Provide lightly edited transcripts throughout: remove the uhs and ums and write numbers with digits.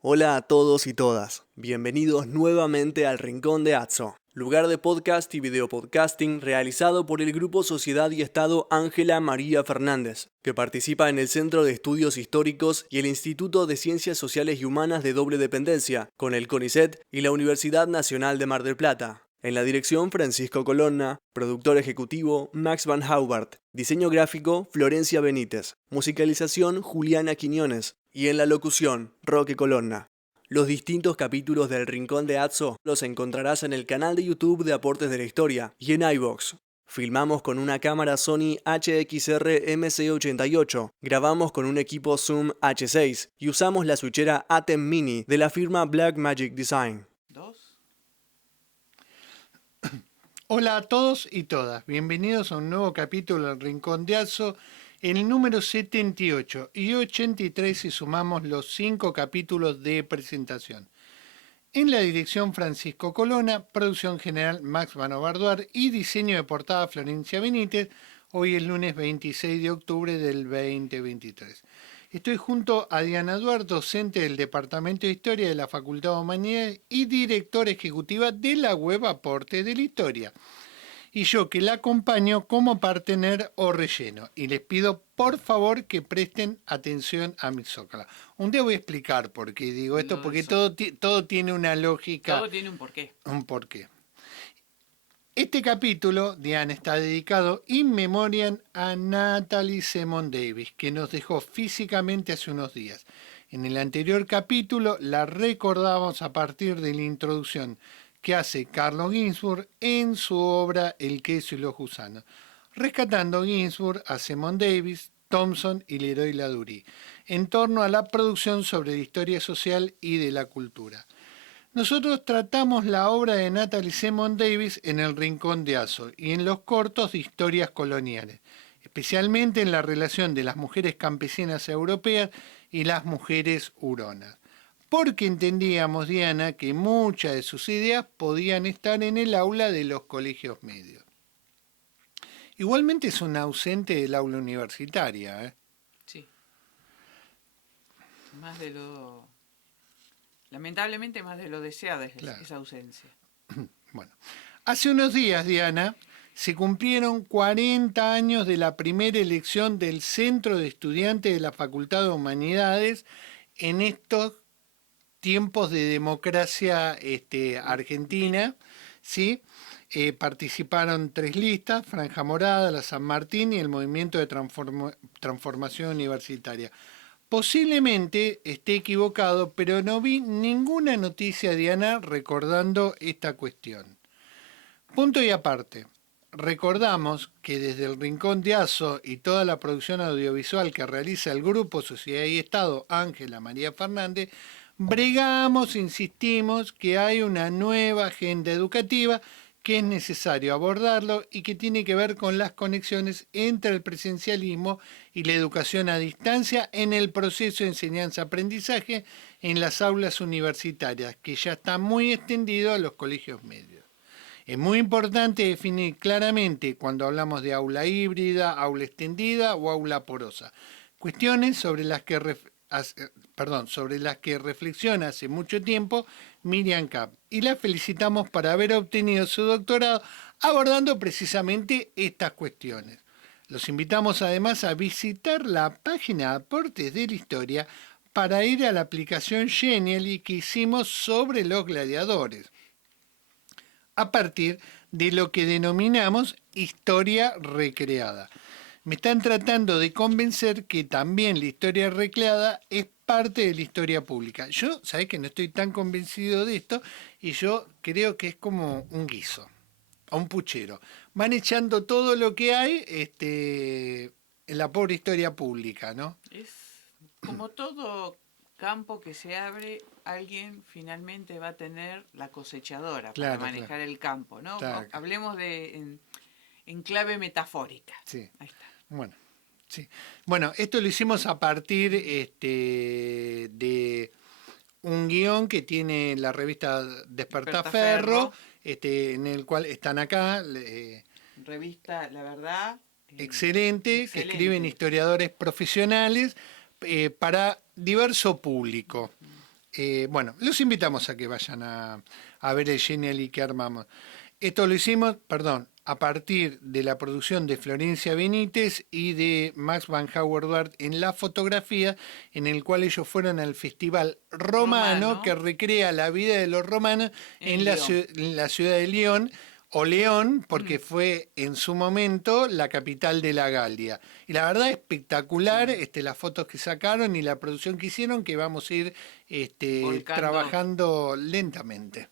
Hola a todos y todas, bienvenidos nuevamente al Rincón de Atso, lugar de podcast y videopodcasting realizado por el Grupo Sociedad y Estado Ángela María Fernández, que participa en el Centro de Estudios Históricos y el Instituto de Ciencias Sociales y Humanas de Doble Dependencia, con el CONICET y la Universidad Nacional de Mar del Plata. En la dirección Francisco Colonna, productor ejecutivo Max Van Haubert, diseño gráfico Florencia Benítez, musicalización Juliana Quiñones y en la locución Roque Colonna. Los distintos capítulos del Rincón de Atso los encontrarás en el canal de YouTube de Aportes de la Historia y en iVoox. Filmamos con una cámara Sony HXR MC88, grabamos con un equipo Zoom H6 y usamos la switchera ATEM Mini de la firma Blackmagic Design. Hola a todos y todas, bienvenidos a un nuevo capítulo del Rincón de Atso, el número 78 y 83 si sumamos los 5 capítulos de presentación. En la dirección Francisco Colonna, producción general Max Van Haubert y diseño de portada Florencia Benítez, hoy el lunes 26 de octubre del 2023. Estoy junto a Diana Duarte, docente del Departamento de Historia de la Facultad de Humanidades y directora ejecutiva de la web Aportes de la Historia. Y yo que la acompaño como partener o relleno. Y les pido por favor que presten atención a mi zócala. Un día voy a explicar por qué digo esto, porque todo tiene una lógica. Todo tiene un porqué. Un porqué. Este capítulo, Diana, está dedicado in memoriam a Natalie Simone Davis, que nos dejó físicamente hace unos días. En el anterior capítulo la recordábamos a partir de la introducción que hace Carlo Ginzburg en su obra El queso y los gusanos, rescatando Ginzburg a Simone Davis, Thompson y Leroy Ladurie, en torno a la producción sobre la historia social y de la cultura. Nosotros tratamos la obra de Natalie Simone Davis en El Rincón de Atso y en los cortos de historias coloniales, especialmente en la relación de las mujeres campesinas europeas y las mujeres huronas. Porque entendíamos, Diana, que muchas de sus ideas podían estar en el aula de los colegios medios. Igualmente es una ausente del aula universitaria, ¿eh? Sí. Más de lo... Lamentablemente más de lo deseado es Claro. esa ausencia. Bueno, hace unos días, Diana, se cumplieron 40 años de la primera elección del Centro de Estudiantes de la Facultad de Humanidades en estos tiempos de democracia argentina, ¿sí? Participaron 3 listas, Franja Morada, la San Martín y el Movimiento de Transformación Universitaria. Posiblemente esté equivocado, pero no vi ninguna noticia, Diana, recordando esta cuestión. Punto y aparte. Recordamos que desde el Rincón de Atso y toda la producción audiovisual que realiza el Grupo Sociedad y Estado Ángela María Fernández, bregamos, insistimos que hay una nueva agenda educativa que es necesario abordarlo y que tiene que ver con las conexiones entre el presencialismo y la educación a distancia en el proceso de enseñanza-aprendizaje en las aulas universitarias, que ya está muy extendido a los colegios medios. Es muy importante definir claramente cuando hablamos de aula híbrida, aula extendida o aula porosa. Cuestiones sobre las que reflexiona hace mucho tiempo Miriam Kapp, y la felicitamos por haber obtenido su doctorado abordando precisamente estas cuestiones. Los invitamos además a visitar la página de Aportes de la Historia para ir a la aplicación Genially que hicimos sobre los gladiadores, a partir de lo que denominamos historia recreada. Me están tratando de convencer que también la historia recreada es parte de la historia pública. Yo, sabés que no estoy tan convencido de esto y yo creo que es como un guiso, a un puchero. Van echando todo lo que hay en la pobre historia pública, ¿no? Es como todo campo que se abre, alguien finalmente va a tener la cosechadora Claro, para manejar el campo, ¿no? Claro. Hablemos en clave metafórica. Sí. Ahí está. Bueno, sí. Bueno, esto lo hicimos a partir de un guión que tiene la revista Despertaferro, en el cual están acá. Revista, la verdad. Excelente, que escriben historiadores profesionales para diverso público. Bueno, los invitamos a que vayan a ver el Genially que armamos. Esto lo hicimos, a partir de la producción de Florencia Benítez y de Max Van Howard en la fotografía, en el cual ellos fueron al Festival Romano, que recrea la vida de los romanos en la ciudad de Lyon, o León, porque fue en su momento la capital de la Galia. Y la verdad espectacular, las fotos que sacaron y la producción que hicieron, que vamos a ir trabajando lentamente.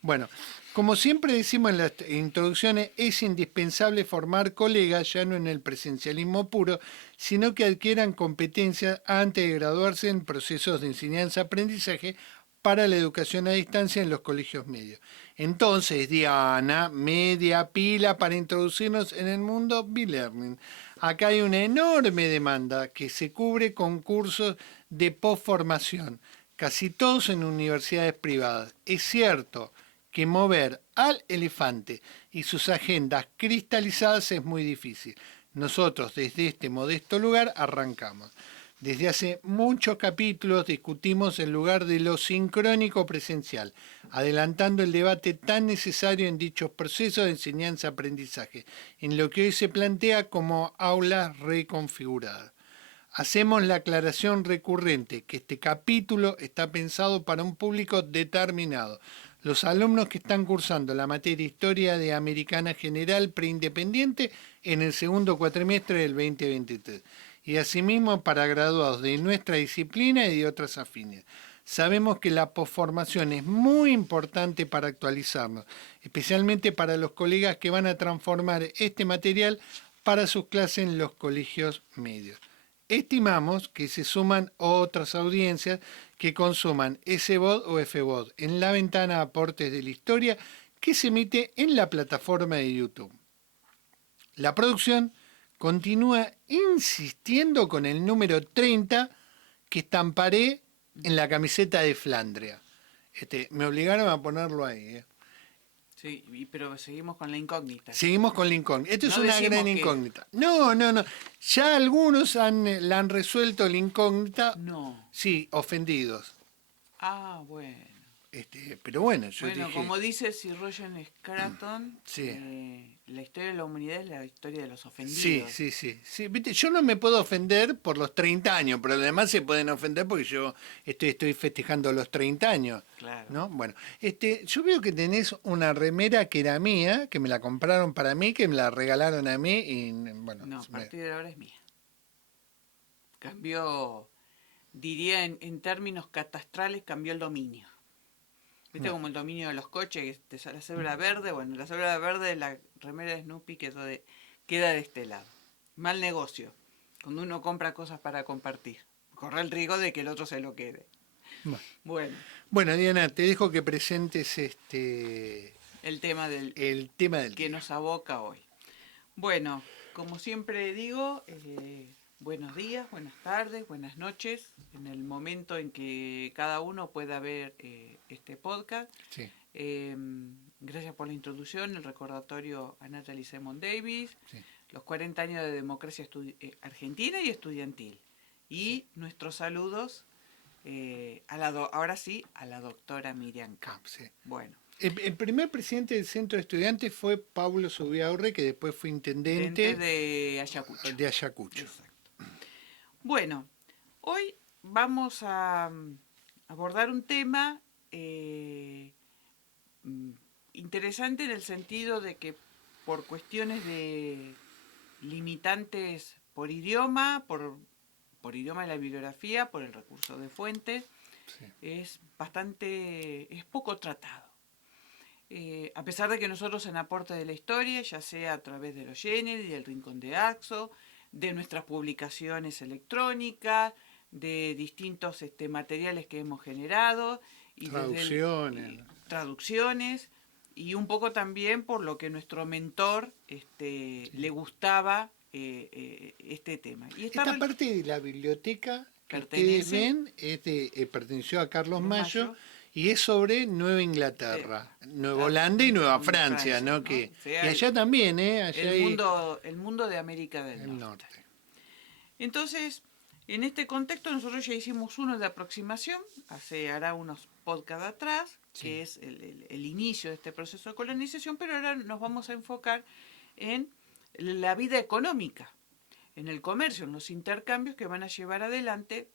Bueno, como siempre decimos en las introducciones, es indispensable formar colegas, ya no en el presencialismo puro, sino que adquieran competencias antes de graduarse en procesos de enseñanza-aprendizaje para la educación a distancia en los colegios medios. Entonces, Diana, media pila para introducirnos en el mundo B-Learning. Acá hay una enorme demanda que se cubre con cursos de postformación, casi todos en universidades privadas. Es cierto que mover al elefante y sus agendas cristalizadas es muy difícil. Nosotros desde este modesto lugar arrancamos. Desde hace muchos capítulos discutimos el lugar de lo sincrónico presencial, adelantando el debate tan necesario en dichos procesos de enseñanza-aprendizaje, en lo que hoy se plantea como aulas reconfiguradas. Hacemos la aclaración recurrente que este capítulo está pensado para un público determinado, los alumnos que están cursando la materia Historia de Americana General Preindependiente en el segundo cuatrimestre del 2023. Y asimismo para graduados de nuestra disciplina y de otras afines. Sabemos que la posformación es muy importante para actualizarnos, especialmente para los colegas que van a transformar este material para sus clases en los colegios medios. Estimamos que se suman otras audiencias que consuman SVOD o FVOD en la ventana Aportes de la Historia que se emite en la plataforma de YouTube. La producción continúa insistiendo con el número 30 que estamparé en la camiseta de Flandria. Me obligaron a ponerlo ahí. Sí, pero seguimos con la incógnita. Seguimos con la incógnita. Esto es una gran incógnita. No. Ya algunos la han resuelto la incógnita. No. Sí, ofendidos. Ah, bueno. Pero bueno, yo dije... como dice Sir Roger Scruton, sí. La historia de la humanidad es la historia de los ofendidos. Sí. ¿Viste? Yo no me puedo ofender por los 30 años, pero además se pueden ofender porque yo estoy festejando los 30 años. Claro. ¿No? Bueno, yo veo que tenés una remera que era mía, que me la compraron para mí, que me la regalaron a mí y bueno... No, a partir de ahora es mía. Cambió, diría en términos catastrales, cambió el dominio. ¿Viste? Como el dominio de los coches, que te sale la cédula verde? Bueno, la cédula verde, la remera de Snoopy queda de este lado. Mal negocio. Cuando uno compra cosas para compartir. Corre el riesgo de que el otro se lo quede. Bueno, Diana, te dejo que presentes el tema del que nos aboca hoy. Bueno, como siempre digo, buenos días, buenas tardes, buenas noches, en el momento en que cada uno pueda ver este podcast. Sí. Gracias por la introducción, el recordatorio a Natalie Simon Davis, sí. Los 40 años de democracia argentina y estudiantil. Y nuestros saludos, ahora sí, a la doctora Miriam Camp. Sí. Bueno. El primer presidente del centro de estudiantes fue Paulo Zubiaurre, que después fue intendente de Ayacucho. De Ayacucho. Exacto. Bueno, hoy vamos a abordar un tema interesante en el sentido de que por cuestiones de limitantes por idioma, por idioma de la bibliografía, por el recurso de fuentes, sí. es poco tratado. A pesar de que nosotros en Aporte de la Historia, ya sea a través de los Genially, del Rincón de Atso, de nuestras publicaciones electrónicas, de distintos materiales que hemos generado, y traducciones, y un poco también por lo que nuestro mentor sí. le gustaba este tema. Y esta parte de la biblioteca que ustedes ven perteneció a Carlos Mayo, y es sobre Nueva Inglaterra, Nueva Holanda y Nueva Francia, ¿no? Que, o sea, y allá también, allá el mundo de América del Norte. Entonces, En este contexto nosotros ya hicimos uno de aproximación, hará unos podcasts atrás, que es el inicio de este proceso de colonización, pero ahora nos vamos a enfocar en la vida económica, en el comercio, en los intercambios que van a llevar adelante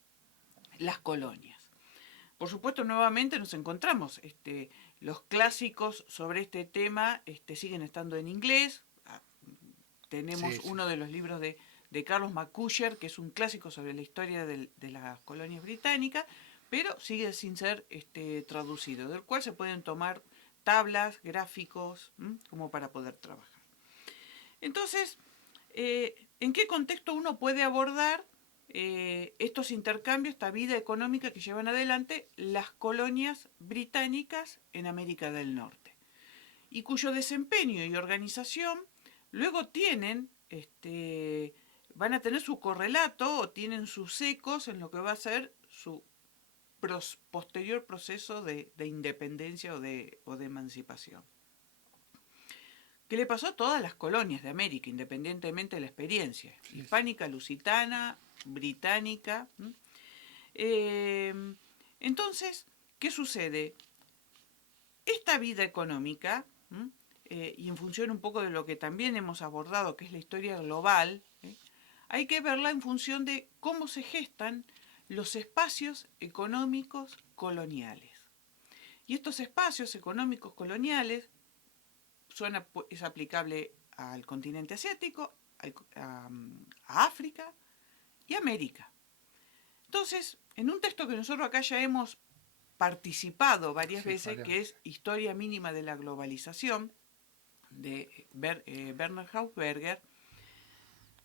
las colonias. Por supuesto, nuevamente nos encontramos, los clásicos sobre este tema siguen estando en inglés. Tenemos uno de los libros de Carlos McCusker, que es un clásico sobre la historia de las colonias británicas, pero sigue sin ser traducido, del cual se pueden tomar tablas, gráficos, como para poder trabajar. Entonces, ¿en qué contexto uno puede abordar estos intercambios, esta vida económica que llevan adelante las colonias británicas en América del Norte? Y cuyo desempeño y organización luego van a tener su correlato o tienen sus ecos en lo que va a ser su posterior proceso de independencia o de emancipación. ¿Qué le pasó a todas las colonias de América, independientemente de la experiencia? Hispánica, lusitana, británica. Entonces, ¿qué sucede? Esta vida económica, y en función un poco de lo que también hemos abordado, que es la historia global, hay que verla en función de cómo se gestan los espacios económicos coloniales. Y estos espacios económicos coloniales es aplicable al continente asiático, a África y América. Entonces, en un texto que nosotros acá ya hemos participado varias veces, que es Historia mínima de la globalización, de Bernard Hausberger,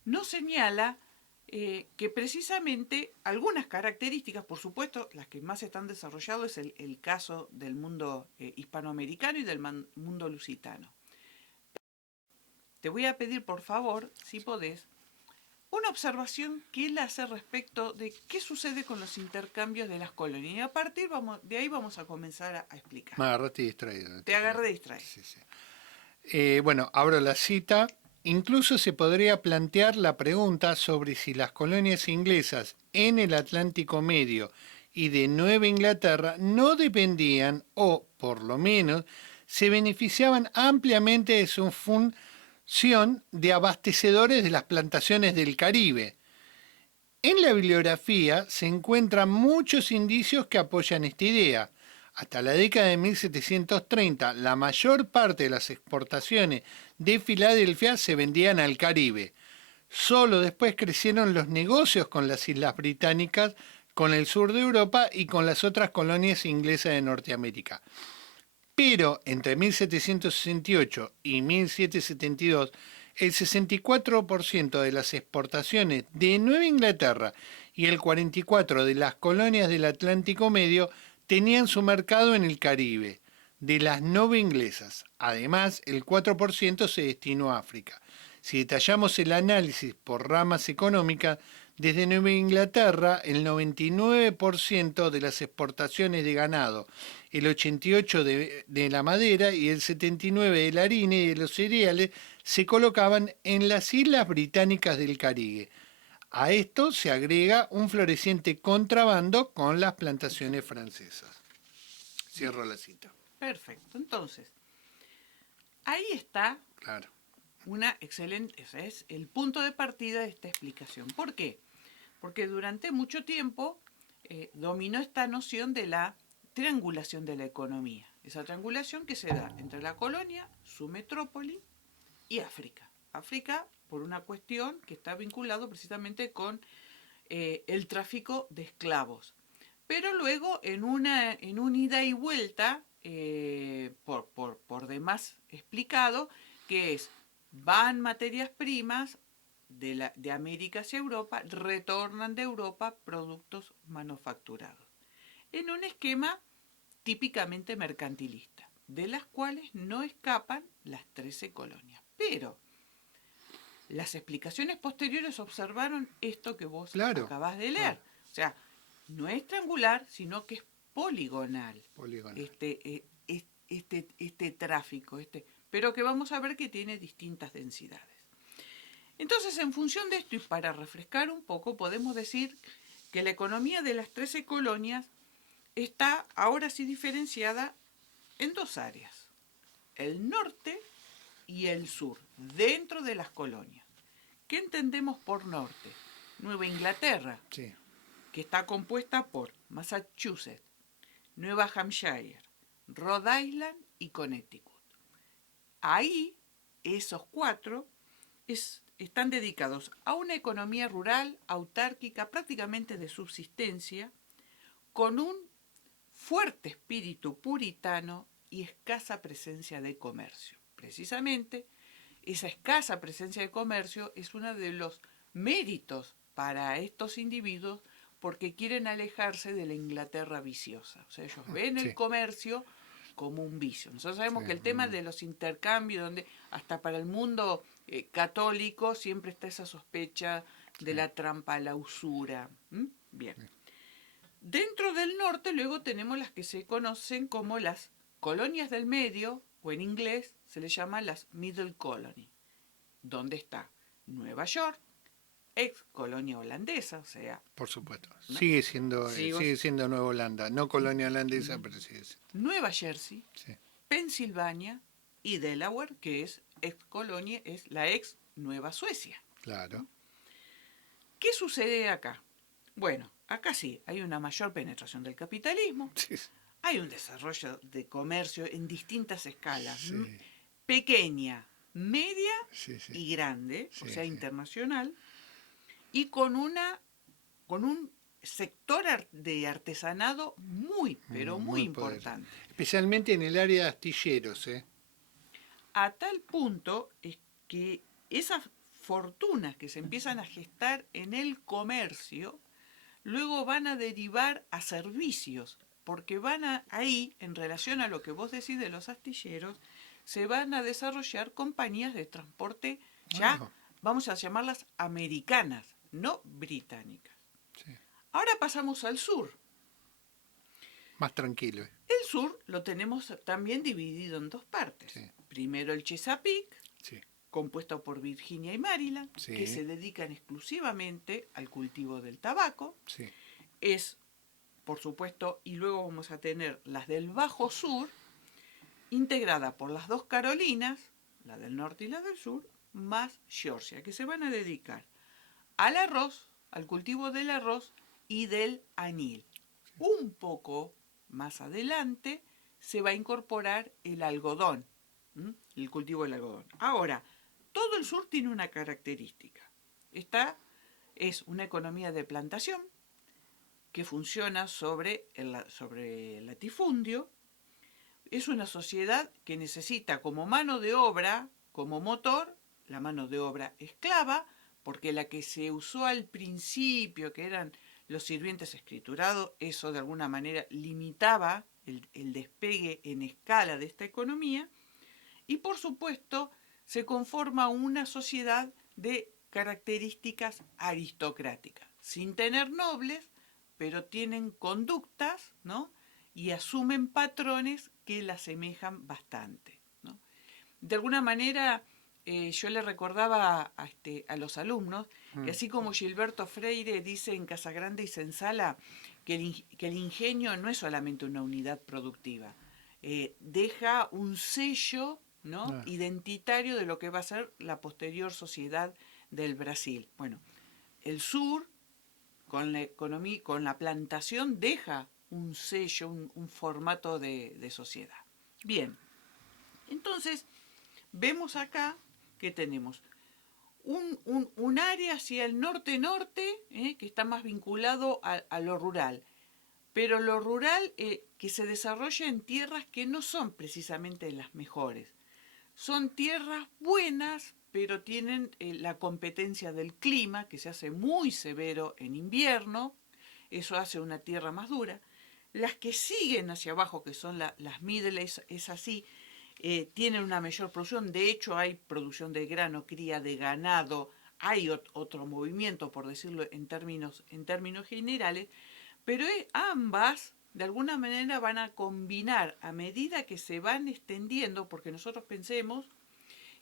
nos señala que precisamente algunas características, por supuesto, las que más están desarrolladas es el caso del mundo hispanoamericano y del mundo lusitano. Te voy a pedir, por favor, si podés, una observación que él hace respecto de qué sucede con los intercambios de las colonias. Y a partir de ahí vamos a comenzar a explicar. Me agarraste distraído. Te agarré distraído. Sí. Bueno, abro la cita. Incluso se podría plantear la pregunta sobre si las colonias inglesas en el Atlántico Medio y de Nueva Inglaterra no dependían, o por lo menos, se beneficiaban ampliamente de su función de abastecedores de las plantaciones del Caribe. En la bibliografía se encuentran muchos indicios que apoyan esta idea. Hasta la década de 1730, la mayor parte de las exportaciones de Filadelfia se vendían al Caribe. Solo después crecieron los negocios con las islas británicas, con el sur de Europa y con las otras colonias inglesas de Norteamérica. Pero entre 1768 y 1772, el 64% de las exportaciones de Nueva Inglaterra y el 44% de las colonias del Atlántico Medio tenían su mercado en el Caribe, de las no inglesas. Además, el 4% se destinó a África. Si detallamos el análisis por ramas económicas, desde Nueva Inglaterra, el 99% de las exportaciones de ganado, el 88% de la madera y el 79% de la harina y de los cereales se colocaban en las islas británicas del Caribe. A esto se agrega un floreciente contrabando con las plantaciones francesas. Cierro la cita. Perfecto. Entonces, ahí está Claro. una excelente, ese es el punto de partida de esta explicación. ¿Por qué? Porque durante mucho tiempo dominó esta noción de la triangulación de la economía. Esa triangulación que se da entre la colonia, su metrópoli y África. África por una cuestión que está vinculado precisamente con el tráfico de esclavos. Pero luego en un ida y vuelta, por demás explicado, que es, van materias primas de América hacia Europa, retornan de Europa productos manufacturados. En un esquema típicamente mercantilista, de las cuales no escapan las 13 colonias. Pero las explicaciones posteriores observaron esto que vos acabás de leer. O sea, no es triangular, sino que es poligonal. Este tráfico, pero que vamos a ver que tiene distintas densidades. Entonces, en función de esto y para refrescar un poco, podemos decir que la economía de las 13 colonias está ahora sí diferenciada en dos áreas, el norte y el sur, dentro de las colonias. ¿Qué entendemos por norte? Nueva Inglaterra, Sí. que está compuesta por Massachusetts, Nueva Hampshire, Rhode Island y Connecticut. Ahí, esos cuatro están dedicados a una economía rural, autárquica, prácticamente de subsistencia, con un fuerte espíritu puritano y escasa presencia de comercio. Precisamente, esa escasa presencia de comercio es uno de los méritos para estos individuos porque quieren alejarse de la Inglaterra viciosa. O sea, ellos ven el comercio como un vicio. Nosotros sabemos que el tema de los intercambios, donde hasta para el mundo católico siempre está esa sospecha de la trampa, la usura. Bien. Dentro del norte luego tenemos las que se conocen como las colonias del medio, o en inglés se les llama las Middle Colony, donde está Nueva York, ex colonia holandesa, o sea... Por supuesto. ¿no? Sigue siendo Nueva Holanda, no colonia holandesa, pero sigue siendo. Nueva Jersey, Pensilvania y Delaware, que es ex colonia, es la ex Nueva Suecia. Claro. ¿Qué sucede acá? Bueno, acá sí, hay una mayor penetración del capitalismo, hay un desarrollo de comercio en distintas escalas, pequeña, media y grande, o sea, internacional, y con un sector de artesanado muy, pero muy importante. Especialmente en el área de astilleros, A tal punto es que esas fortunas que se empiezan a gestar en el comercio, luego van a derivar a servicios, porque ahí, en relación a lo que vos decís de los astilleros, se van a desarrollar compañías de transporte vamos a llamarlas americanas, no británicas. Ahora pasamos al sur. Más tranquilo. El sur lo tenemos también dividido en dos partes. Primero el Chesapeake, compuesto por Virginia y Maryland, que se dedican exclusivamente al cultivo del tabaco. Es, por supuesto, y luego vamos a tener las del Bajo Sur, integrada por las dos Carolinas, la del norte y la del sur, más Georgia, que se van a dedicar al arroz, al cultivo del arroz y del añil. Un poco más adelante se va a incorporar el algodón, el cultivo del algodón. Ahora, todo el sur tiene una característica. Esta es una economía de plantación que funciona sobre el latifundio. Es una sociedad que necesita como mano de obra, como motor, la mano de obra esclava, porque la que se usó al principio, que eran los sirvientes escriturados, eso de alguna manera limitaba el despegue en escala de esta economía. Y por supuesto se conforma una sociedad de características aristocráticas, sin tener nobles, pero tienen conductas, ¿no? Y asumen patrones que la asemejan bastante, ¿no? De alguna manera, yo le recordaba a los alumnos que así como Gilberto Freire dice en Casagrande y Senzala que el ingenio no es solamente una unidad productiva, deja un sello, ¿no? Identitario de lo que va a ser la posterior sociedad del Brasil. Bueno, el sur, con la economía, con la plantación, deja un sello, un formato de sociedad. Bien, entonces vemos acá que tenemos un área hacia el norte-norte, que está más vinculado a lo rural, pero lo rural que se desarrolla en tierras que no son precisamente las mejores. Son tierras buenas, pero tienen la competencia del clima, que se hace muy severo en invierno, eso hace una tierra más dura. Las que siguen hacia abajo, que son las middle, es así, tienen una mayor producción. De hecho, hay producción de grano, cría de ganado, hay otro movimiento, por decirlo en términos generales, pero ambas de alguna manera van a combinar a medida que se van extendiendo, porque nosotros pensemos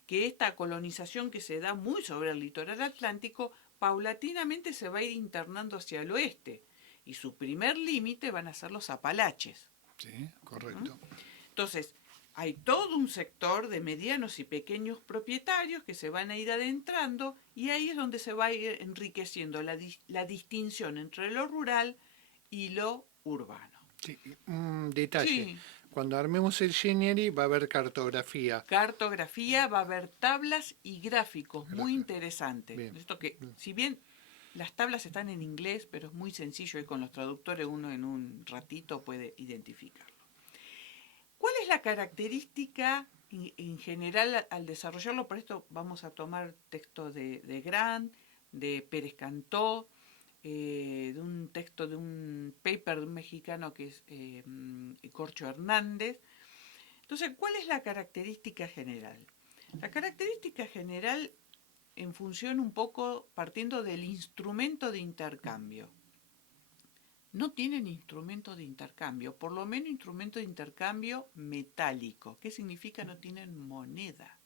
que esta colonización que se da muy sobre el litoral atlántico, paulatinamente se va a ir internando hacia el oeste. Y su primer límite van a ser los Apalaches. Sí, correcto. Entonces, hay todo un sector de medianos y pequeños propietarios que se van a ir adentrando y ahí es donde se va a ir enriqueciendo la distinción entre lo rural y lo urbano. Sí, un detalle. Sí. Cuando armemos el Genieri va a haber cartografía. Cartografía, va a haber tablas y gráficos, muy interesantes. Bien. Esto que, si bien las tablas están en inglés, pero es muy sencillo y con los traductores uno en un ratito puede identificarlo. ¿Cuál es la característica en general al desarrollarlo? Por esto vamos a tomar texto de Grant, de Pérez Cantó, de un texto de un paper de un mexicano que es Corcho Hernández. Entonces, ¿cuál es la característica general? La característica general en función un poco partiendo del instrumento de intercambio. No tienen instrumento de intercambio, por lo menos instrumento de intercambio metálico. ¿Qué significa? No tienen moneda.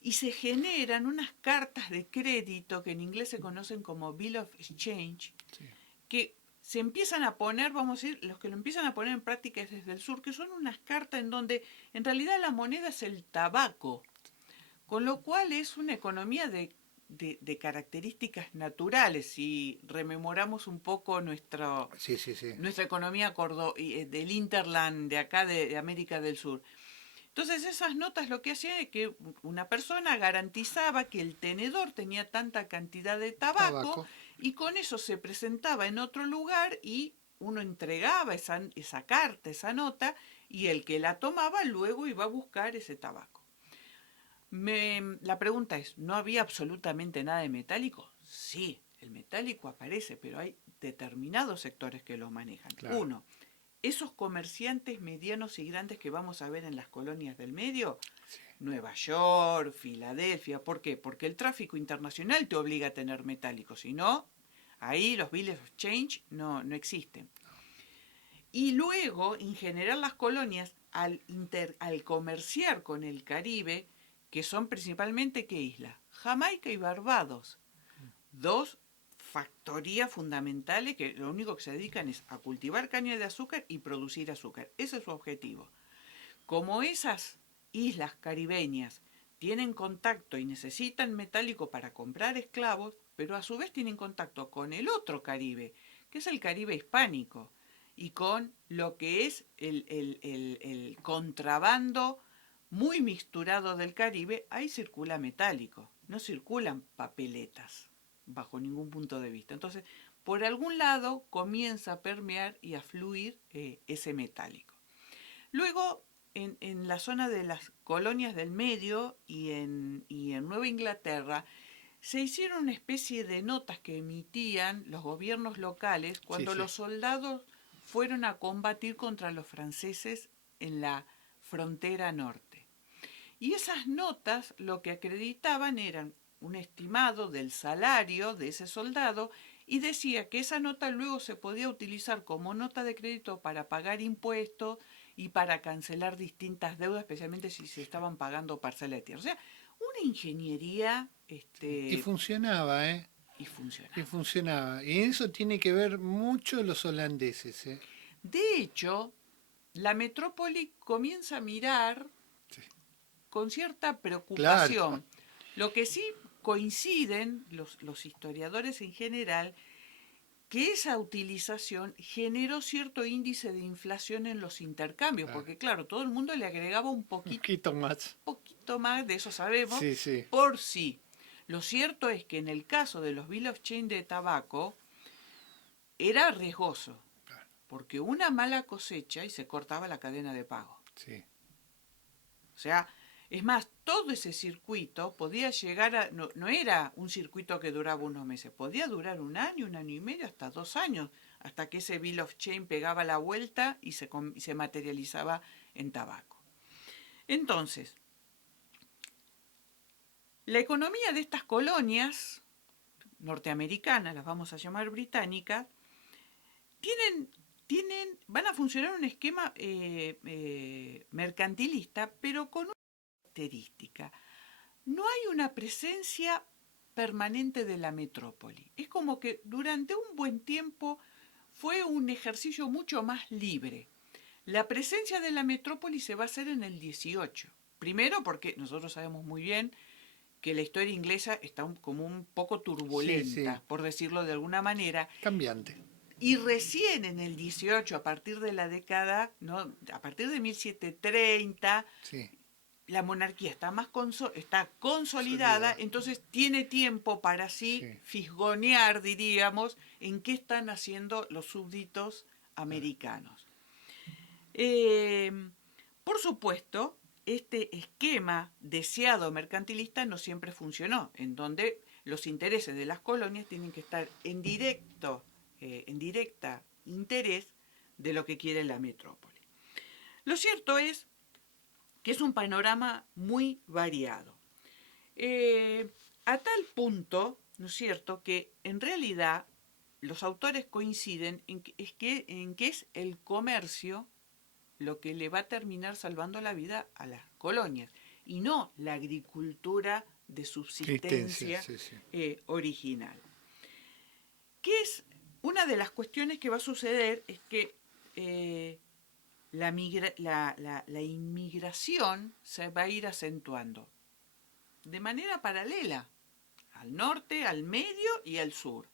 Y se generan unas cartas de crédito que en inglés se conocen como Bill of Exchange, Sí. que se empiezan a poner, vamos a decir, los que lo empiezan a poner en práctica es desde el sur, que son unas cartas en donde en realidad la moneda es el tabaco, con lo cual es una economía de características naturales. Si rememoramos un poco nuestra economía del Interland de acá de América del Sur. Entonces esas notas lo que hacían es que una persona garantizaba que el tenedor tenía tanta cantidad de tabaco. Y con eso se presentaba en otro lugar y uno entregaba esa carta, esa nota, y el que la tomaba luego iba a buscar ese tabaco. La pregunta es, ¿no había absolutamente nada de metálico? Sí, el metálico aparece, pero hay determinados sectores que lo manejan. Claro. Uno, esos comerciantes medianos y grandes que vamos a ver en las colonias del medio, sí. Nueva York, Filadelfia, ¿por qué? Porque el tráfico internacional te obliga a tener metálico, si no, ahí los bills of exchange no existen. Y luego, en general, las colonias, al comerciar con el Caribe, que son principalmente, ¿qué islas? Jamaica y Barbados. Dos factorías fundamentales que lo único que se dedican es a cultivar caña de azúcar y producir azúcar. Ese es su objetivo. Como esas islas caribeñas tienen contacto y necesitan metálico para comprar esclavos, pero a su vez tienen contacto con el otro Caribe, que es el Caribe hispánico, y con lo que es el contrabando muy mixturado del Caribe, ahí circula metálico, no circulan papeletas bajo ningún punto de vista. Entonces, por algún lado comienza a permear y a fluir ese metálico. Luego, en la zona de las colonias del medio y en Nueva Inglaterra, se hicieron una especie de notas que emitían los gobiernos locales cuando los soldados fueron a combatir contra los franceses en la frontera norte. Y esas notas lo que acreditaban eran un estimado del salario de ese soldado y decía que esa nota luego se podía utilizar como nota de crédito para pagar impuestos y para cancelar distintas deudas, especialmente si se estaban pagando parcelas de tierra. O sea, una ingeniería... Y funcionaba, ¿eh? Y funcionaba. Y funcionaba. Y eso tiene que ver mucho los holandeses, ¿eh? De hecho, la metrópoli comienza a mirar con cierta preocupación. Claro. Lo que sí coinciden los historiadores en general, que esa utilización generó cierto índice de inflación en los intercambios, porque claro, todo el mundo le agregaba un poquito más, de eso sabemos, por sí. Lo cierto es que en el caso de los bill of exchange de tabaco, era riesgoso, porque una mala cosecha y se cortaba la cadena de pago. Sí. O sea, es más, todo ese circuito podía llegar a... No era un circuito que duraba unos meses, podía durar un año y medio, hasta 2 años, hasta que ese bill of exchange pegaba la vuelta y se materializaba en tabaco. Entonces, la economía de estas colonias norteamericanas, las vamos a llamar británicas, van a funcionar un esquema mercantilista, pero con característica. No hay una presencia permanente de la metrópoli. Es como que durante un buen tiempo fue un ejercicio mucho más libre. La presencia de la metrópoli se va a hacer en el 18. Primero porque nosotros sabemos muy bien que la historia inglesa está como un poco turbulenta, por decirlo de alguna manera. Cambiante. Y recién en el 18, a partir de la década, ¿no? A partir de 1730, la monarquía está más está consolidada, entonces tiene tiempo para fisgonear, diríamos, en qué están haciendo los súbditos americanos. Por supuesto, este esquema deseado mercantilista no siempre funcionó, en donde los intereses de las colonias tienen que estar en directa interés de lo que quiere la metrópoli. Lo cierto es que es un panorama muy variado. A tal punto, ¿no es cierto?, que en realidad los autores coinciden en que es el comercio lo que le va a terminar salvando la vida a las colonias, y no la agricultura de subsistencia original. ¿Qué es? Una de las cuestiones que va a suceder es que la inmigración se va a ir acentuando de manera paralela al norte, al medio y al sur.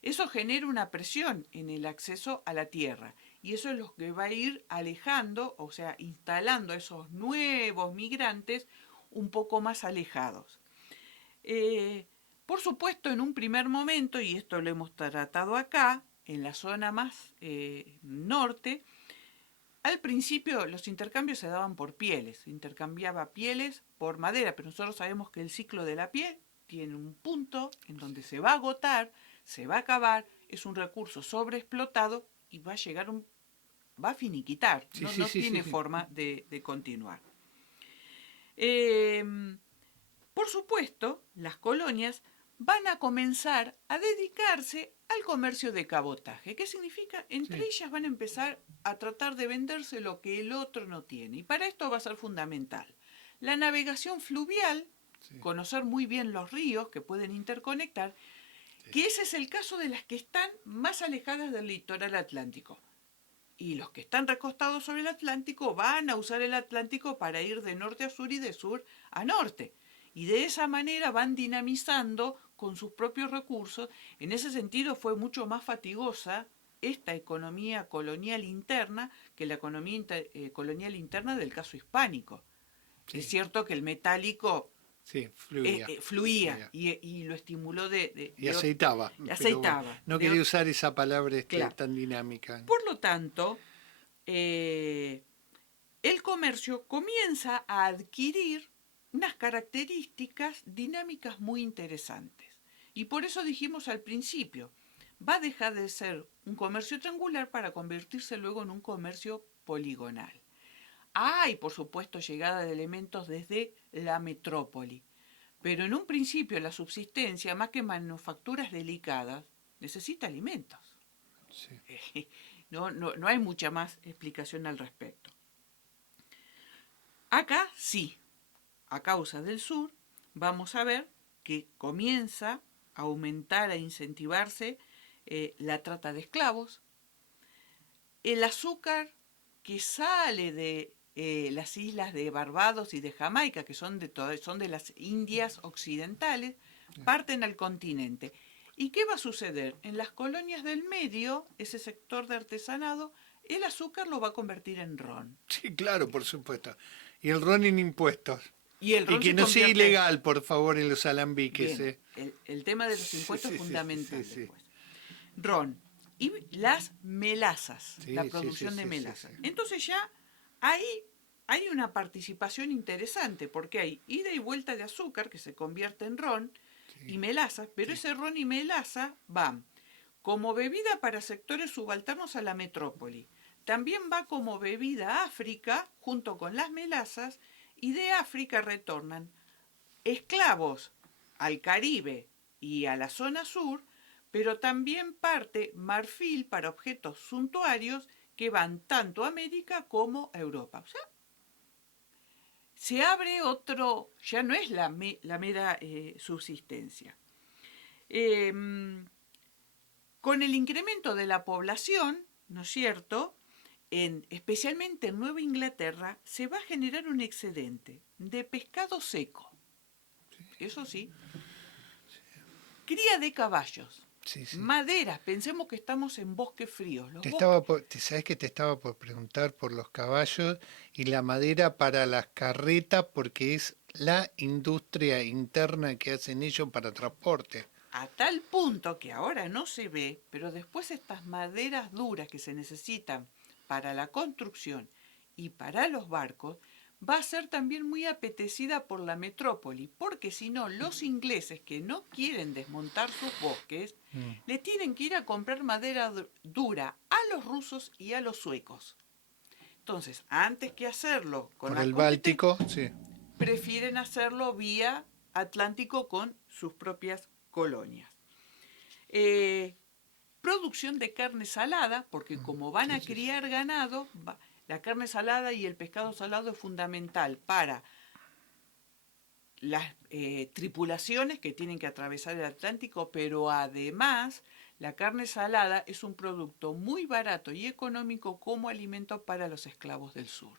Eso genera una presión en el acceso a la tierra y eso es lo que va a ir alejando, o sea, instalando a esos nuevos migrantes un poco más alejados. Por supuesto, en un primer momento, y esto lo hemos tratado acá, en la zona más norte, al principio los intercambios se daban por pieles, se intercambiaba pieles por madera, pero nosotros sabemos que el ciclo de la piel tiene un punto en donde se va a agotar, se va a acabar, es un recurso sobreexplotado y va a llegar va a finiquitar, no tiene forma de continuar. Por supuesto, las colonias van a comenzar a dedicarse al comercio de cabotaje. ¿Qué significa? Entre ellas van a empezar a tratar de venderse lo que el otro no tiene. Y para esto va a ser fundamental la navegación fluvial, conocer muy bien los ríos que pueden interconectar, que ese es el caso de las que están más alejadas del litoral atlántico. Y los que están recostados sobre el Atlántico van a usar el Atlántico para ir de norte a sur y de sur a norte. Y de esa manera van dinamizando con sus propios recursos. En ese sentido fue mucho más fatigosa esta economía colonial interna que la economía colonial interna del caso hispánico. Es cierto que el metálico fluía y lo estimuló y aceitaba. Bueno, no quería usar esa palabra tan dinámica. Por lo tanto, el comercio comienza a adquirir unas características dinámicas muy interesantes. Y por eso dijimos al principio, va a dejar de ser un comercio triangular para convertirse luego en un comercio poligonal. Hay, por supuesto, llegada de elementos desde la metrópoli, pero en un principio la subsistencia, más que manufacturas delicadas, necesita alimentos. No hay mucha más explicación al respecto. Acá sí, a causa del sur, vamos a ver que comienza a aumentar, a incentivarse la trata de esclavos, el azúcar que sale de las islas de Barbados y de Jamaica, que son de las Indias occidentales, parten al continente. ¿Y qué va a suceder? En las colonias del medio, ese sector de artesanado, el azúcar lo va a convertir en ron. Sí, claro, por supuesto. Y el ron en impuestos. Y que no sea ilegal, por favor, en los alambiques. Bien, el tema de los impuestos es fundamental. Ron. Y las melazas, la producción de melazas. Entonces ya ahí hay una participación interesante, porque hay ida y vuelta de azúcar que se convierte en ron y melazas, pero ese ron y melaza van como bebida para sectores subalternos a la metrópoli. También va como bebida a África, junto con las melazas, y de África retornan esclavos al Caribe y a la zona sur, pero también parte marfil para objetos suntuarios que van tanto a América como a Europa. O sea, se abre otro, ya no es la mera subsistencia. Con el incremento de la población, ¿no es cierto?, especialmente en Nueva Inglaterra, se va a generar un excedente de pescado seco. Eso sí. Cría de caballos. Sí, sí. Maderas, pensemos que estamos en bosques fríos. ¿Sabes que te estaba por preguntar por los caballos y la madera para las carretas? Porque es la industria interna que hacen ellos para transporte. A tal punto que ahora no se ve, pero después estas maderas duras que se necesitan para la construcción y para los barcos, va a ser también muy apetecida por la metrópoli, porque si no, los ingleses que no quieren desmontar sus bosques, le tienen que ir a comprar madera dura a los rusos y a los suecos. Entonces, antes que hacerlo con Por el Báltico, sí. prefieren hacerlo vía Atlántico con sus propias colonias. Producción de carne salada, porque como van a criar ganado, la carne salada y el pescado salado es fundamental para las tripulaciones que tienen que atravesar el Atlántico, pero además la carne salada es un producto muy barato y económico como alimento para los esclavos del sur.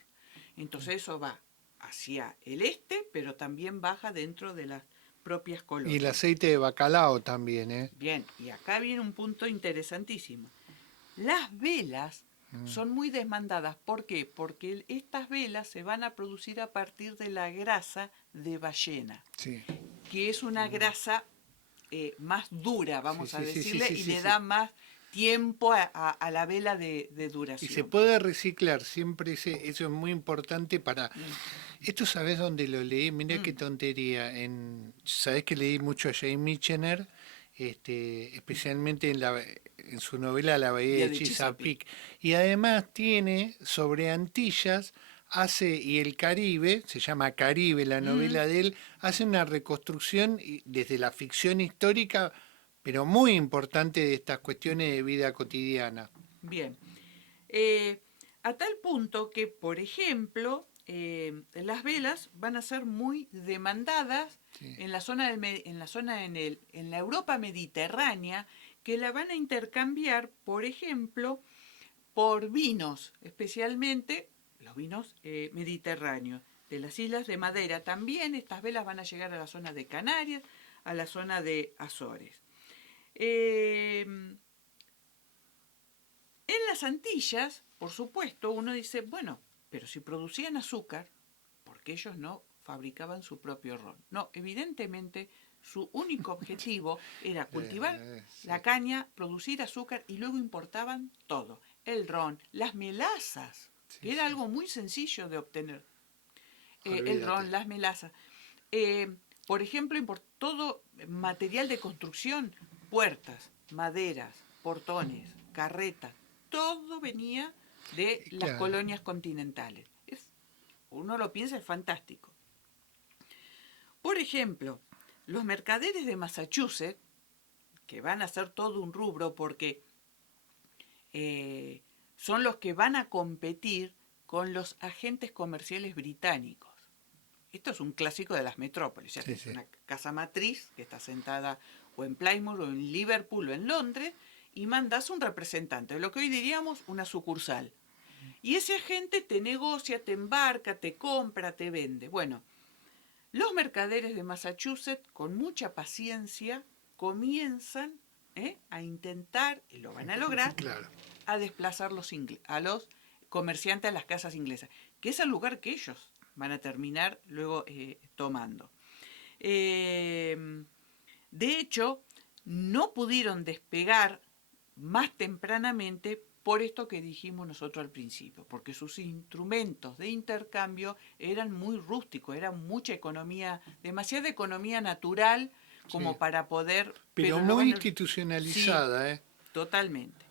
Entonces eso va hacia el este, pero también baja dentro de las propias colonias. Y el aceite de bacalao también, ¿eh? Bien, y acá viene un punto interesantísimo. Las velas son muy demandadas. ¿Por qué? Porque estas velas se van a producir a partir de la grasa de ballena, Sí. que es una grasa más dura, vamos a decirle, y le sí. da más tiempo a la vela de duración. Y se puede reciclar, siempre eso es muy importante para... Esto sabes dónde lo leí, mirá qué tontería. Sabés que leí mucho a Jay Michener, especialmente en su novela La Bahía de Chesapeake. Y además tiene sobre Antillas, y el Caribe, se llama Caribe la novela de él, hace una reconstrucción desde la ficción histórica, pero muy importante, de estas cuestiones de vida cotidiana. Bien. A tal punto que, por ejemplo, las velas van a ser muy demandadas en la zona en la Europa mediterránea, que la van a intercambiar, por ejemplo, por vinos, especialmente los vinos mediterráneos de las Islas de Madeira. También estas velas van a llegar a la zona de Canarias, a la zona de Azores. En las Antillas, por supuesto, uno dice, bueno, pero si producían azúcar, ¿por qué ellos no fabricaban su propio ron? No, evidentemente su único objetivo era cultivar la caña, producir azúcar y luego importaban todo. El ron, las melazas, que era algo muy sencillo de obtener. El ron, las melazas. Por ejemplo, todo material de construcción, puertas, maderas, portones, carretas, todo venía de las colonias continentales. Uno lo piensa, es fantástico. Por ejemplo, los mercaderes de Massachusetts, que van a ser todo un rubro porque son los que van a competir con los agentes comerciales británicos. Esto es un clásico de las metrópolis. Ya es una casa matriz que está sentada o en Plymouth o en Liverpool o en Londres, y mandas un representante, de lo que hoy diríamos una sucursal. Y ese agente te negocia, te embarca, te compra, te vende. Bueno, los mercaderes de Massachusetts, con mucha paciencia, comienzan a intentar, y lo van a lograr, a desplazar a los comerciantes a las casas inglesas, que es el lugar que ellos van a terminar luego tomando. De hecho, no pudieron despegar más tempranamente por esto que dijimos nosotros al principio, porque sus instrumentos de intercambio eran muy rústicos, era mucha economía, demasiada economía natural como para poder... Pero muy institucionalizada, Sí, totalmente.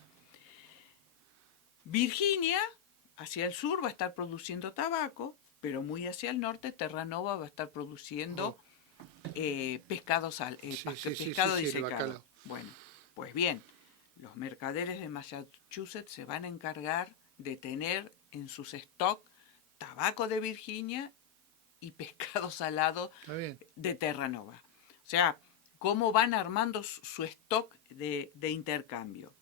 Virginia, hacia el sur, va a estar produciendo tabaco, pero muy hacia el norte, Terranova va a estar produciendo pescado disecado. Bueno, pues bien, los mercaderes de Massachusetts se van a encargar de tener en sus stocks tabaco de Virginia y pescado salado Está bien. de Terranova. O sea, cómo van armando su stock de intercambio.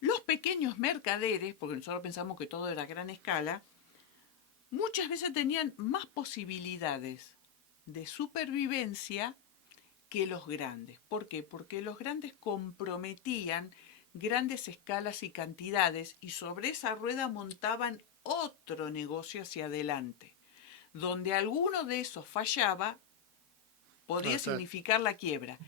Los pequeños mercaderes, porque nosotros pensamos que todo era a gran escala, muchas veces tenían más posibilidades de supervivencia que los grandes. ¿Por qué? Porque los grandes comprometían grandes escalas y cantidades y sobre esa rueda montaban otro negocio hacia adelante. Donde alguno de esos fallaba, podía significar la quiebra.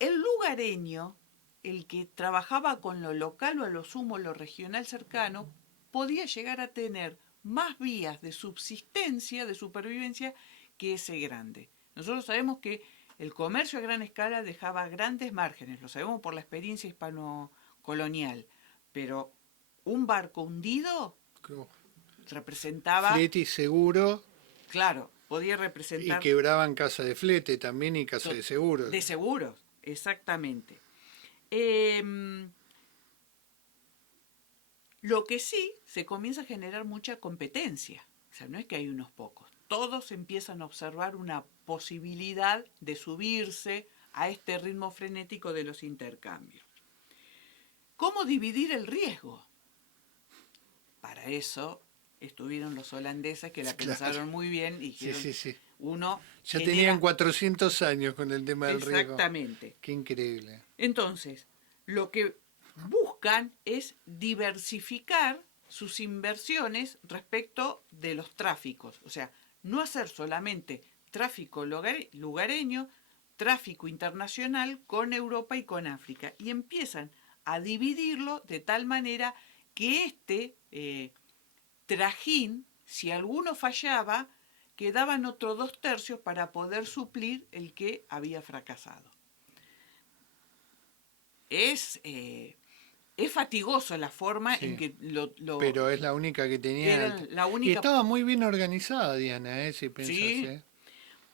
El lugareño, el que trabajaba con lo local o a lo sumo lo regional cercano, podía llegar a tener más vías de subsistencia, de supervivencia, que ese grande. Nosotros sabemos que el comercio a gran escala dejaba grandes márgenes, lo sabemos por la experiencia hispano-colonial, pero un barco hundido representaba... Flete y seguro. Claro, podía representar... Y quebraban casa de flete también y casa de seguros. De seguros, exactamente. Lo que sí, se comienza a generar mucha competencia. O sea, no es que hay unos pocos. Todos empiezan a observar una posibilidad de subirse a este ritmo frenético de los intercambios. ¿Cómo dividir el riesgo? Para eso estuvieron los holandeses que la pensaron muy bien y dijeron, uno ya tenían 400 años con el tema del riesgo. Exactamente. Qué increíble. Entonces, lo que buscan es diversificar sus inversiones respecto de los tráficos. O sea, no hacer solamente tráfico lugareño, tráfico internacional con Europa y con África. Y empiezan a dividirlo de tal manera que este trajín, si alguno fallaba, quedaban otros 2/3 para poder suplir el que había fracasado. Es fatigoso la forma en que lo... Pero es la única que tenía. Y estaba muy bien organizada, Diana, si pensás. Sí.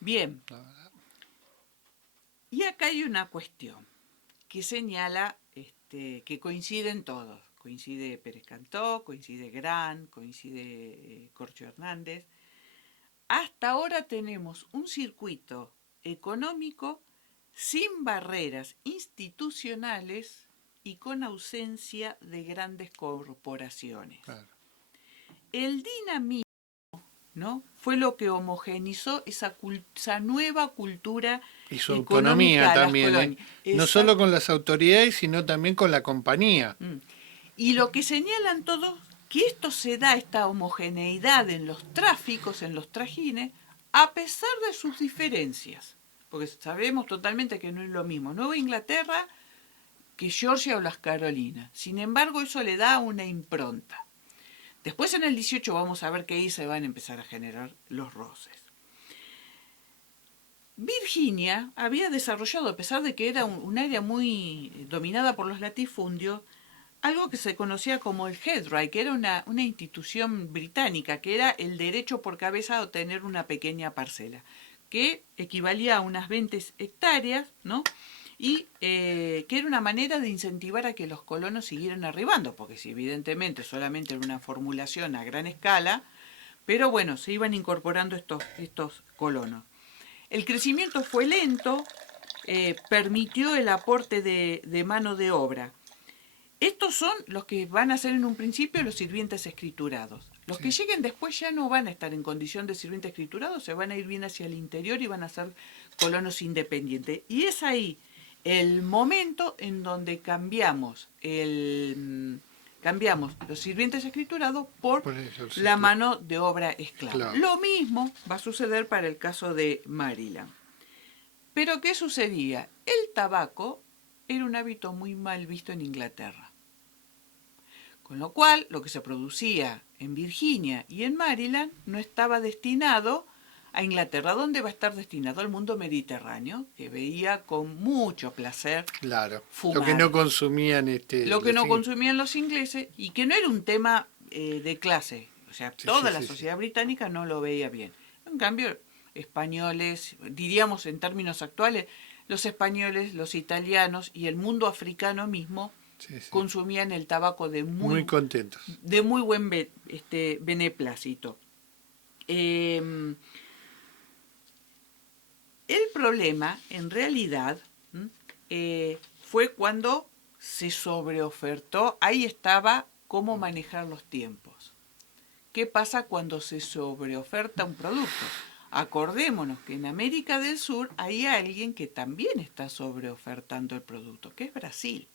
Bien. Y acá hay una cuestión que señala que coinciden todos. Coincide Pérez Cantó, coincide Gran, coincide Corcho Hernández. Hasta ahora tenemos un circuito económico sin barreras institucionales y con ausencia de grandes corporaciones. Claro. El dinamismo, ¿no?, fue lo que homogenizó esa nueva cultura y su autonomía también, no solo con las autoridades, sino también con la compañía. Y lo que señalan todos, que esto se da, esta homogeneidad en los tráficos, en los trajines, a pesar de sus diferencias. Porque sabemos totalmente que no es lo mismo Nueva Inglaterra que Georgia o las Carolinas. Sin embargo, eso le da una impronta. Después en el 18 vamos a ver que ahí se van a empezar a generar los roces. Virginia había desarrollado, a pesar de que era un área muy dominada por los latifundios, algo que se conocía como el headright, que era una institución británica, que era el derecho por cabeza a obtener una pequeña parcela, que equivalía a unas 20 hectáreas, ¿no?, y que era una manera de incentivar a que los colonos siguieran arribando, porque si evidentemente solamente era una formulación a gran escala, pero bueno, se iban incorporando estos colonos. El crecimiento fue lento, permitió el aporte de mano de obra. Estos son los que van a ser en un principio los sirvientes escriturados. Los que lleguen después ya no van a estar en condición de sirvientes escriturados, se van a ir bien hacia el interior y van a ser colonos independientes. Y es ahí el momento en donde cambiamos los sirvientes escriturados por la mano de obra esclava. Claro. Lo mismo va a suceder para el caso de Maryland. Pero ¿qué sucedía? El tabaco era un hábito muy mal visto en Inglaterra. Con lo cual, lo que se producía en Virginia y en Maryland no estaba destinado a Inglaterra, donde va a estar destinado al mundo mediterráneo, que veía con mucho placer fumar. Lo que no consumían consumían los ingleses, y que no era un tema de clase. O sea, toda la sociedad británica no lo veía bien. En cambio, españoles, diríamos en términos actuales, los españoles, los italianos y el mundo africano mismo consumían el tabaco muy contentos, de muy buen beneplácito. El problema, en realidad, fue cuando se sobreofertó. Ahí estaba cómo manejar los tiempos. ¿Qué pasa cuando se sobreoferta un producto? Acordémonos que en América del Sur hay alguien que también está sobreofertando el producto, que es Brasil.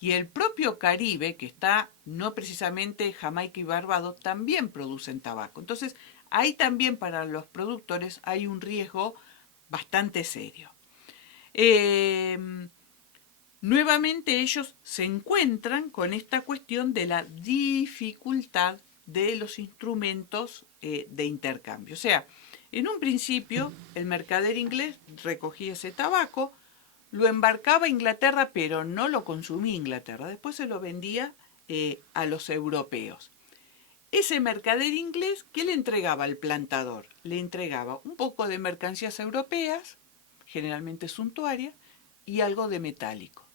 Y el propio Caribe, que está no precisamente Jamaica y Barbados, también producen tabaco. Entonces, ahí también para los productores hay un riesgo bastante serio. Nuevamente ellos se encuentran con esta cuestión de la dificultad de los instrumentos de intercambio. O sea, en un principio el mercader inglés recogía ese tabaco, lo embarcaba a Inglaterra, pero no lo consumía Inglaterra. Después se lo vendía a los europeos. Ese mercader inglés, ¿qué le entregaba al plantador? Le entregaba un poco de mercancías europeas, generalmente suntuarias, y algo de metálico.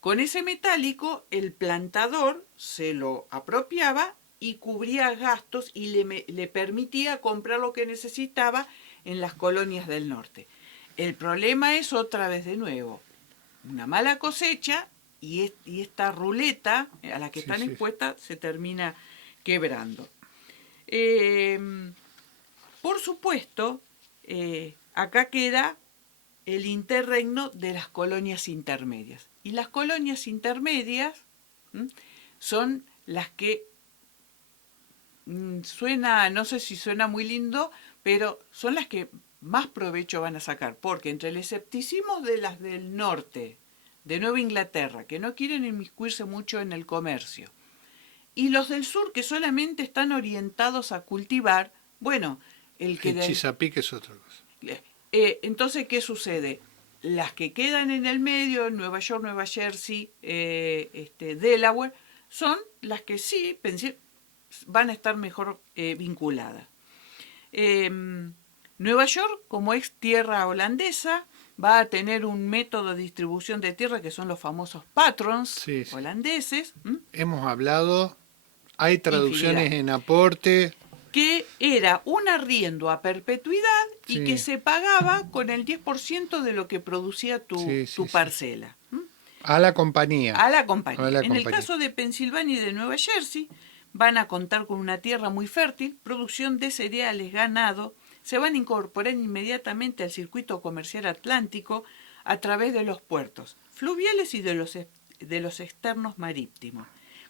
Con ese metálico, el plantador se lo apropiaba y cubría gastos y le permitía comprar lo que necesitaba en las colonias del norte. El problema es otra vez de nuevo, una mala cosecha y esta ruleta a la que están expuestas se termina quebrando. Por supuesto, acá queda el interregno de las colonias intermedias. Y las colonias intermedias son las que no sé si suena muy lindo, pero son las que más provecho van a sacar, porque entre el escepticismo de las del norte, de Nueva Inglaterra, que no quieren inmiscuirse mucho en el comercio, y los del sur, que solamente están orientados a cultivar, bueno, el Chesapeake es otra cosa. Entonces, ¿qué sucede? Las que quedan en el medio, Nueva York, Nueva Jersey, Delaware, son las que sí van a estar mejor vinculadas. Nueva York, como es tierra holandesa, va a tener un método de distribución de tierra que son los famosos patrons holandeses. Hemos hablado, hay traducciones en aporte. Que era un arriendo a perpetuidad y que se pagaba con el 10% de lo que producía tu parcela. A la compañía. A la compañía. En el caso de Pensilvania y de Nueva Jersey, van a contar con una tierra muy fértil, producción de cereales, ganado, se van a incorporar inmediatamente al circuito comercial atlántico a través de los puertos fluviales y de los externos marítimos,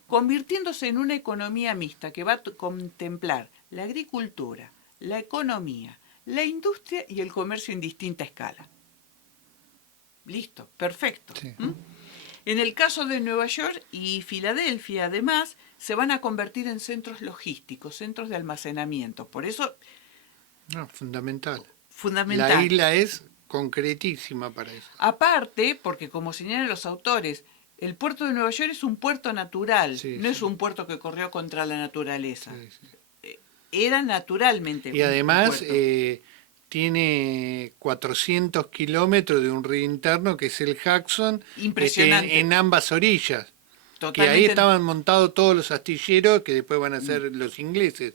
convirtiéndose en una economía mixta que va a contemplar la agricultura, la economía, la industria y el comercio en distinta escala. Listo, perfecto. Sí. En el caso de Nueva York y Filadelfia, además, se van a convertir en centros logísticos, centros de almacenamiento. Por eso... fundamental. Fundamental. La isla es concretísima para eso. Aparte, porque como señalan los autores, el puerto de Nueva York es un puerto natural, no es un puerto que corrió contra la naturaleza. Era naturalmente. Y además tiene 400 kilómetros de un río interno que es el Hudson, impresionante, en ambas orillas. Totalmente. Que ahí estaban montados todos los astilleros que después van a ser los ingleses.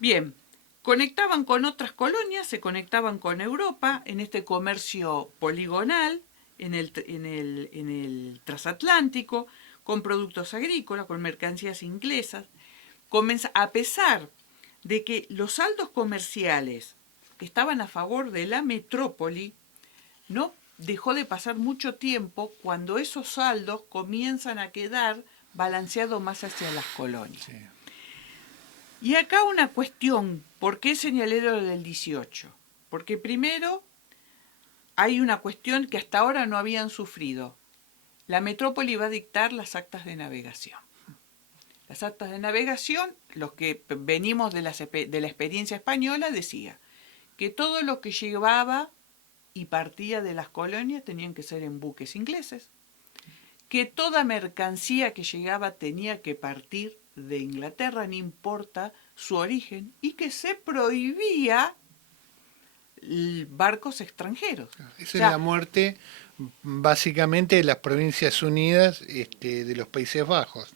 Bien, conectaban con otras colonias, se conectaban con Europa en este comercio poligonal, en el transatlántico, con productos agrícolas, con mercancías inglesas. A pesar de que los saldos comerciales estaban a favor de la metrópoli, no dejó de pasar mucho tiempo cuando esos saldos comienzan a quedar balanceados más hacia las colonias. Sí. Y acá una cuestión, ¿por qué señalé lo del 18? Porque primero hay una cuestión que hasta ahora no habían sufrido. La metrópoli va a dictar las actas de navegación. Las actas de navegación, los que venimos de la experiencia española, decía que todo lo que llevaba y partía de las colonias tenían que ser en buques ingleses, que toda mercancía que llegaba tenía que partir de Inglaterra, no importa su origen, y que se prohibía barcos extranjeros. Esa es la muerte básicamente de las Provincias Unidas de los Países Bajos.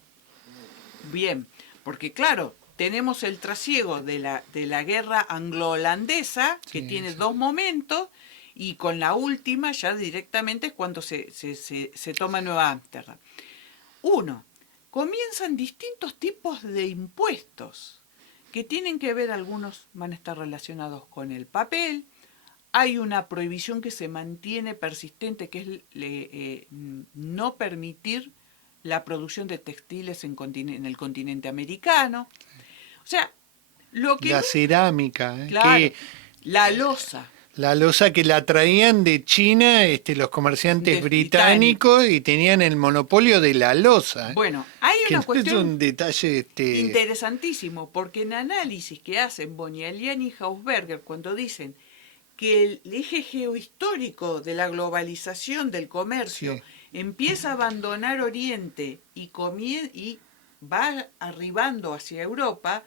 Bien, porque claro, tenemos el trasiego de la guerra anglo-holandesa, que tiene dos momentos, y con la última ya directamente es cuando se toma Nueva Ámsterdam. Uno, comienzan distintos tipos de impuestos que tienen que ver, algunos van a estar relacionados con el papel. Hay una prohibición que se mantiene persistente, que es no permitir la producción de textiles en el continente americano. O sea, lo que... La cerámica, claro, la loza. La loza que la traían de China los comerciantes británicos y tenían el monopolio de la loza. Bueno, hay que una no cuestión es un detalle interesantísimo, porque en análisis que hacen Bonialiani y Hausberger, cuando dicen que el eje geohistórico de la globalización del comercio empieza a abandonar Oriente y va arribando hacia Europa,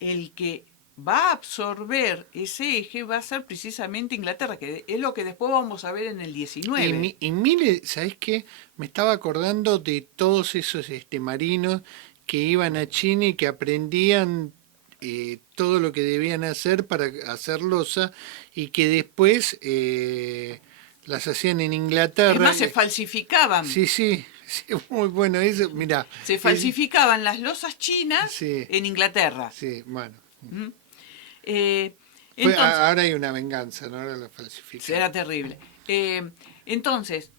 el que va a absorber ese eje va a ser precisamente Inglaterra, que es lo que después vamos a ver en el 19. Y mire, ¿sabés qué? Me estaba acordando de todos esos marinos que iban a China y que aprendían todo lo que debían hacer para hacer loza y que después las hacían en Inglaterra. Además se falsificaban. Sí, muy bueno eso. Mirá, se falsificaban las lozas chinas en Inglaterra. Sí, bueno. ¿Mm? Entonces, ahora hay una venganza, ¿no? Ahora lo falsifican. Será terrible. Entonces,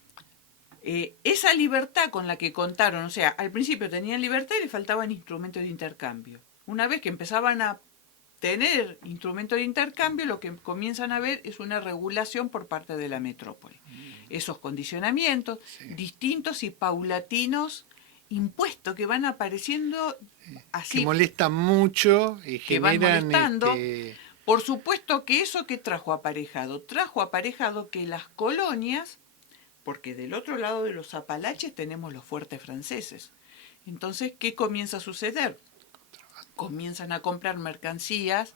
esa libertad con la que contaron, o sea, al principio tenían libertad y les faltaban instrumentos de intercambio. Una vez que empezaban a tener instrumentos de intercambio, lo que comienzan a ver es una regulación por parte de la metrópoli. Esos condicionamientos distintos y paulatinos impuestos que van apareciendo así. Que molestan mucho y que generan... van molestando. Por supuesto que eso que trajo aparejado que las colonias, porque del otro lado de los Apalaches tenemos los fuertes franceses. Entonces, ¿qué comienza a suceder? Comienzan a comprar mercancías,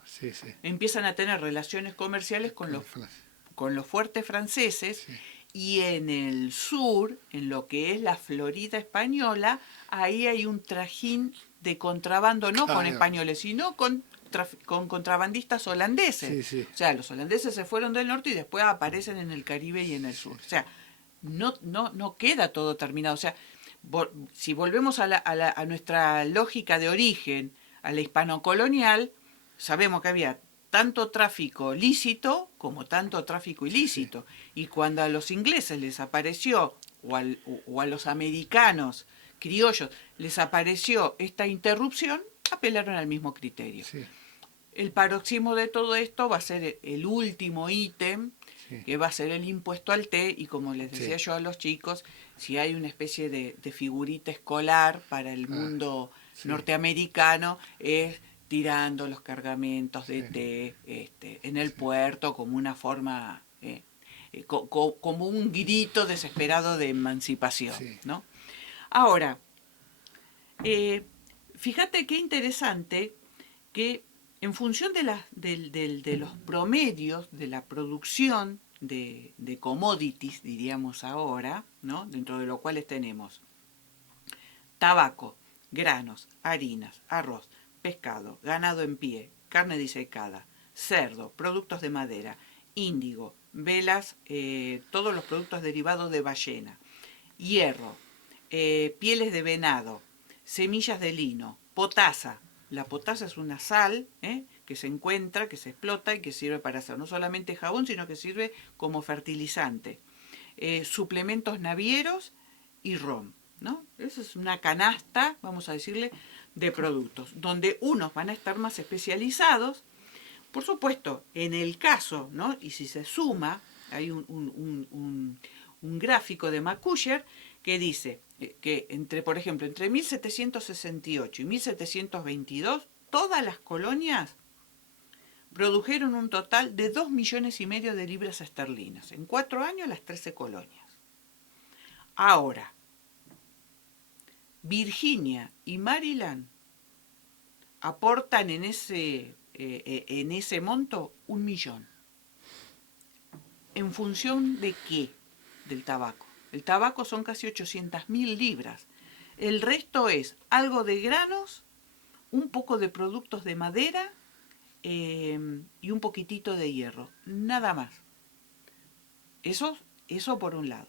empiezan a tener relaciones comerciales con los fuertes franceses, y en el sur, en lo que es la Florida española, ahí hay un trajín de contrabando, no con españoles, sino con contrabandistas holandeses. O sea, los holandeses se fueron del norte y después aparecen en el Caribe y en el sur. O sea, no queda todo terminado. O sea, si volvemos a nuestra lógica de origen, a la hispanocolonial, sabemos que había tanto tráfico lícito como tanto tráfico ilícito. Y cuando a los ingleses les apareció, o a los americanos criollos les apareció esta interrupción, apelaron al mismo criterio. El paroxismo de todo esto va a ser el último ítem, que va a ser el impuesto al té, y como les decía yo a los chicos, si hay una especie de figurita escolar para el mundo norteamericano, es tirando los cargamentos de té en el puerto como una forma, como un grito desesperado de emancipación, ¿no? Ahora, fíjate qué interesante que en función de los promedios de la producción de commodities, diríamos ahora, ¿no? Dentro de los cuales tenemos tabaco, granos, harinas, arroz, pescado, ganado en pie, carne disecada, cerdo, productos de madera, índigo, velas, todos los productos derivados de ballena, hierro, pieles de venado, semillas de lino, potasa. La potasa es una sal que se encuentra, que se explota y que sirve para hacer no solamente jabón, sino que sirve como fertilizante. Suplementos navieros y ron, ¿no? Esa es una canasta, vamos a decirle, de productos, donde unos van a estar más especializados. Por supuesto, en el caso, ¿no? Y si se suma, hay un gráfico de McCusker que dice que por ejemplo, entre 1768 y 1722, todas las colonias produjeron un total de 2,5 millones de libras esterlinas. En 4 años, las 13 colonias. Ahora, Virginia y Maryland aportan en ese monto 1 millón. ¿En función de qué? Del tabaco. El tabaco son casi 800.000 libras. El resto es algo de granos, un poco de productos de madera y un poquitito de hierro, nada más. Eso por un lado.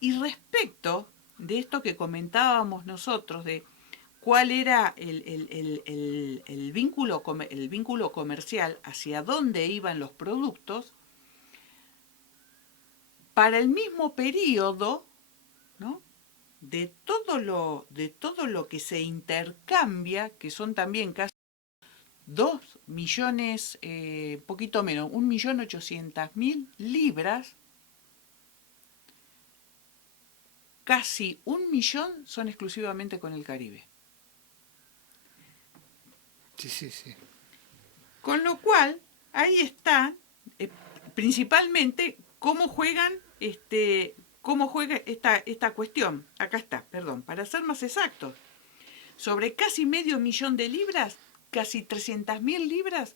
Y respecto de esto que comentábamos nosotros, de cuál era el vínculo comercial, hacia dónde iban los productos, para el mismo periodo, ¿no?, de todo lo que se intercambia, que son también casi 2 millones, poquito menos, 1.800.000 libras, casi 1 millón son exclusivamente con el Caribe. Sí. Con lo cual, ahí está, principalmente, cómo juega esta cuestión. Acá está, perdón, para ser más exactos. Sobre casi medio millón de libras, casi 300.000 libras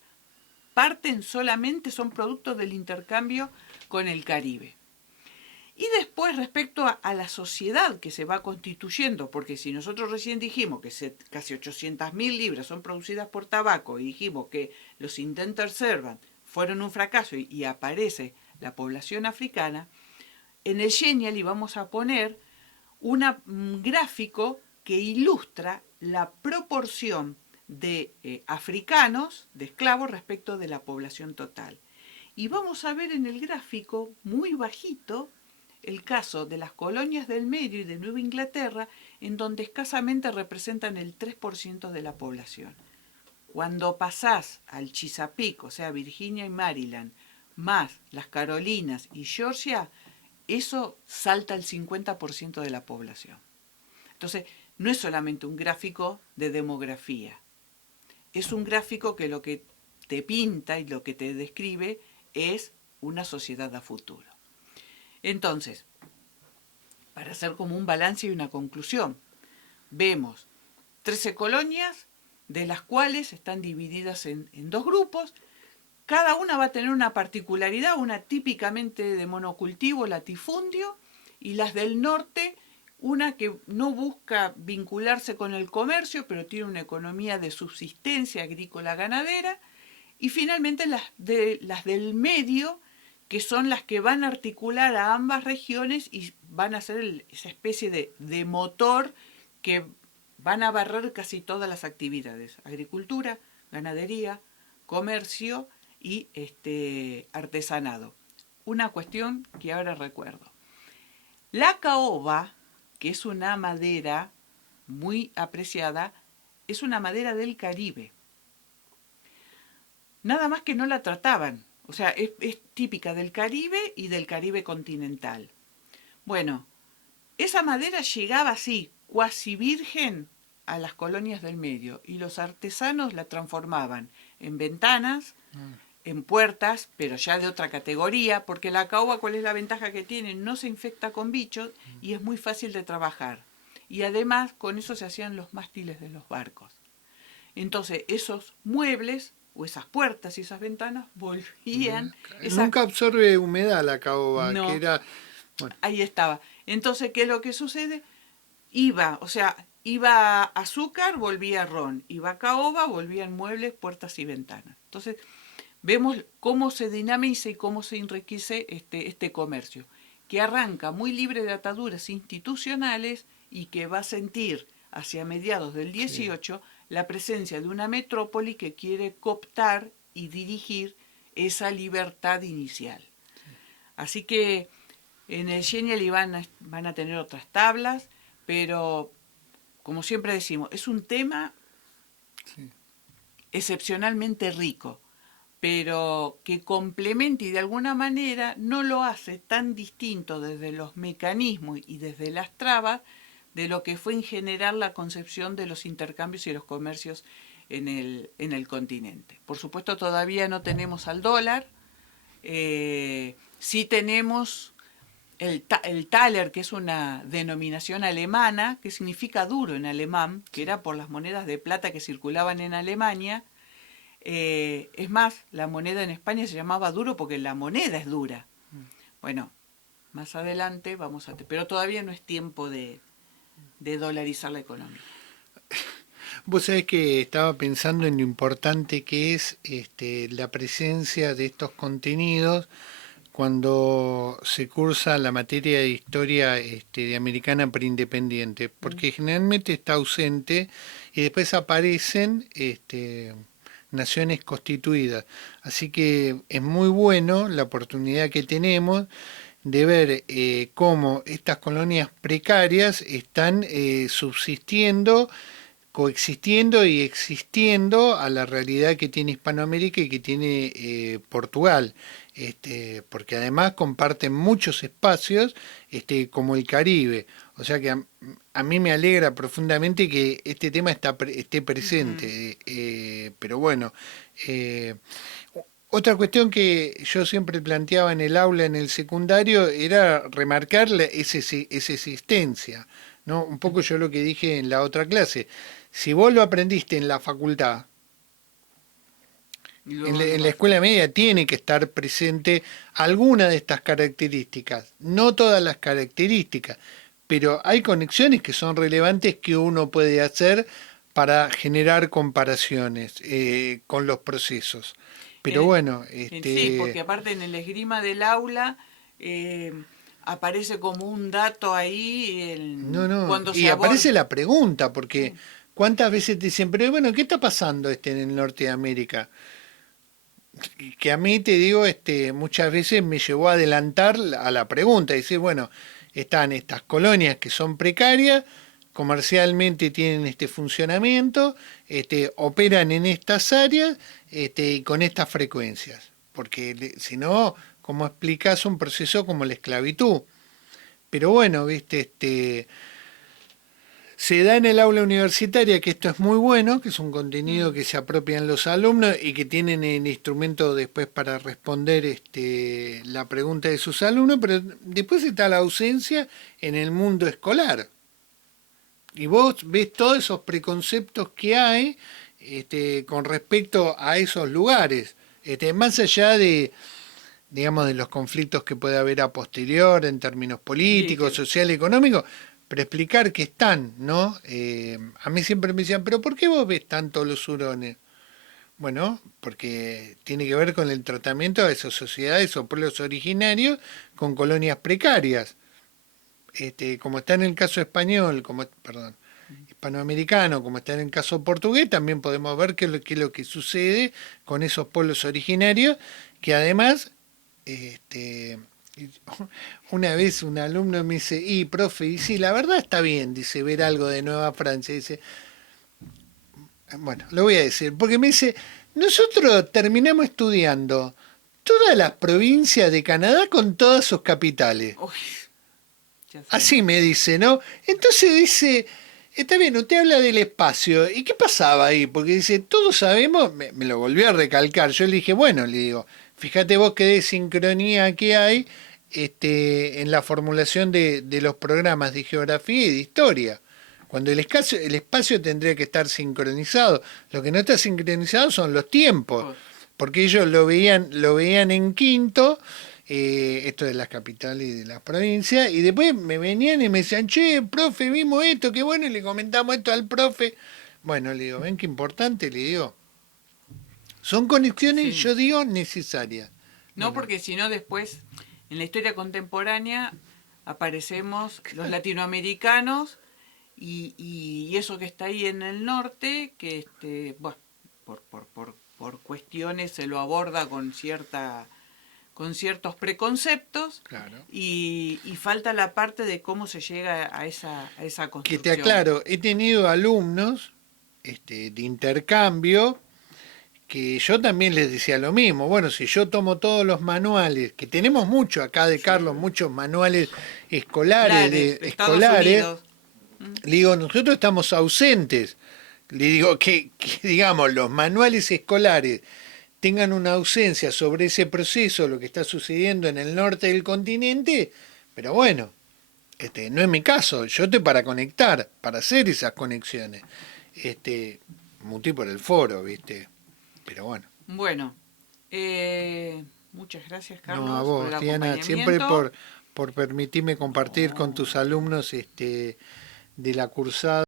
son productos del intercambio con el Caribe. Y después, respecto a la sociedad que se va constituyendo, porque si nosotros recién dijimos que casi 800.000 libras son producidas por tabaco y dijimos que los Indentured Servants fueron un fracaso y aparece la población africana, en el Genial vamos a poner un gráfico que ilustra la proporción de africanos, de esclavos, respecto de la población total. Y vamos a ver en el gráfico, muy bajito, el caso de las colonias del medio y de Nueva Inglaterra, en donde escasamente representan el 3% de la población. Cuando pasás al Chesapeake, o sea, Virginia y Maryland, más las Carolinas y Georgia, eso salta al 50% de la población. Entonces, no es solamente un gráfico de demografía, es un gráfico que lo que te pinta y lo que te describe es una sociedad a futuro. Entonces, para hacer como un balance y una conclusión, vemos 13 colonias, de las cuales están divididas en 2 grupos. Cada una va a tener una particularidad, una típicamente de monocultivo, latifundio, y las del norte, una que no busca vincularse con el comercio, pero tiene una economía de subsistencia agrícola-ganadera, y finalmente las del medio, que son las que van a articular a ambas regiones y van a ser esa especie de motor que van a barrer casi todas las actividades: agricultura, ganadería, comercio y artesanado. Una cuestión que ahora recuerdo. La caoba, que es una madera muy apreciada, es una madera del Caribe. Nada más que no la trataban. O sea, es típica del Caribe y del Caribe continental. Bueno, esa madera llegaba así, cuasi virgen, a las colonias del medio, y los artesanos la transformaban en ventanas, en puertas, pero ya de otra categoría, porque la caoba, ¿cuál es la ventaja que tiene? No se infecta con bichos y es muy fácil de trabajar. Y además, con eso se hacían los mástiles de los barcos. Entonces, esos muebles o esas puertas y esas ventanas volvían... Nunca absorbe humedad la caoba, no, que era... Bueno. Ahí estaba. Entonces, ¿qué es lo que sucede? Iba azúcar, volvía ron. Iba caoba, volvían muebles, puertas y ventanas. Entonces, vemos cómo se dinamiza y cómo se enriquece este comercio, que arranca muy libre de ataduras institucionales y que va a sentir hacia mediados del 18 la presencia de una metrópoli que quiere cooptar y dirigir esa libertad inicial. Así que en el Genial van a tener otras tablas, pero como siempre decimos, es un tema excepcionalmente rico, pero que complementa y de alguna manera no lo hace tan distinto desde los mecanismos y desde las trabas de lo que fue en general la concepción de los intercambios y los comercios en el continente. Por supuesto, todavía no tenemos al dólar, sí tenemos el Thaler, que es una denominación alemana, que significa duro en alemán, que era por las monedas de plata que circulaban en Alemania. Es más, la moneda en España se llamaba duro porque la moneda es dura. Bueno, más adelante vamos a... Pero todavía no es tiempo de dolarizar la economía. Vos sabés que estaba pensando en lo importante que es la presencia de estos contenidos cuando se cursa la materia de historia de americana preindependiente, porque generalmente está ausente y después aparecen naciones constituidas. Así que es muy bueno la oportunidad que tenemos de ver cómo estas colonias precarias están subsistiendo, coexistiendo y existiendo a la realidad que tiene Hispanoamérica y que tiene Portugal, porque además comparten muchos espacios como el Caribe. O sea que a mí me alegra profundamente que este tema esté presente, pero bueno. eh, Otra cuestión que yo siempre planteaba en el aula, en el secundario, era remarcar esa existencia, ¿no? Un poco yo lo que dije en la otra clase. Si vos lo aprendiste en la facultad, Y luego en la escuela media tiene que estar presente alguna de estas características, no todas las características, pero hay conexiones que son relevantes que uno puede hacer para generar comparaciones con los procesos. Pero en- bueno, sí, porque aparte en el esgrima del aula eh, aparece como un dato ahí no, no, cuando se y aparece aborda. la pregunta, porque Sí, ¿cuántas veces te dicen, pero bueno, ¿qué está pasando en el norte de América? Que a mí te digo, muchas veces me llevó a adelantar a la pregunta, decir, bueno, están estas colonias que son precarias, comercialmente tienen este funcionamiento, operan en estas áreas, y con estas frecuencias, porque si no, ¿cómo explicas un proceso como la esclavitud? Pero bueno, viste, se da en el aula universitaria, que esto es muy bueno, que es un contenido mm, que se apropian los alumnos y que tienen el instrumento después para responder la pregunta de sus alumnos, pero después está la ausencia en el mundo escolar. Y vos ves todos esos preconceptos que hay con respecto a esos lugares, más allá de, digamos, de los conflictos que puede haber a posterior en términos sí, políticos, sociales, económicos, pero explicar que están, ¿no? A mí siempre me decían, pero ¿por qué vos ves tanto los hurones? Bueno, porque tiene que ver con el tratamiento de esas sociedades o pueblos originarios con colonias precarias. Como está en el caso español, perdón, hispanoamericano, como está en el caso portugués, también podemos ver qué es lo que sucede con esos pueblos originarios, que además este, una vez un alumno me dice, y profe, y sí, la verdad está bien, dice, ver algo de Nueva Francia. Dice, bueno, lo voy a decir, porque me dice, nosotros terminamos estudiando todas las provincias de Canadá con todas sus capitales. uy, ya sé. Así me dice, ¿no? Entonces dice, está bien, usted habla del espacio. ¿Y qué pasaba ahí? Porque dice, todos sabemos, me lo volvió a recalcar. Yo le dije, bueno, le digo, fíjate vos qué desincronía que hay en la formulación de los programas de geografía y de historia. Cuando el espacio tendría que estar sincronizado. Lo que no está sincronizado son los tiempos. Pues, Porque ellos lo veían en quinto, esto de las capitales y de las provincias, y después me venían y me decían, che, profe, vimos esto, qué bueno, y le comentamos esto al profe. Bueno, le digo, ven qué importante, le digo. Son conexiones, sí. yo digo, necesarias. No, Bueno, porque si no después en la historia contemporánea aparecemos los latinoamericanos y eso que está ahí en el norte, que bueno, por cuestiones se lo aborda con ciertos preconceptos claro. y falta la parte de cómo se llega a esa Que te construcción. aclaro, he tenido alumnos de intercambio que yo también les decía lo mismo. Bueno, si yo tomo todos los manuales, que tenemos mucho acá de Sí. Carlos, muchos manuales escolares, Claro, Estados escolares, Unidos. Mm, le digo, nosotros estamos ausentes. Le digo digamos, los manuales escolares tengan una ausencia sobre ese proceso, lo que está sucediendo en el norte del continente, pero bueno, no es mi caso, yo estoy para conectar, para hacer esas conexiones. Mutí por el foro, ¿viste? Pero bueno. Bueno, muchas gracias No, a Carlos por el vos, Diana, siempre acompañamiento. por permitirme compartir con tus alumnos de la cursada.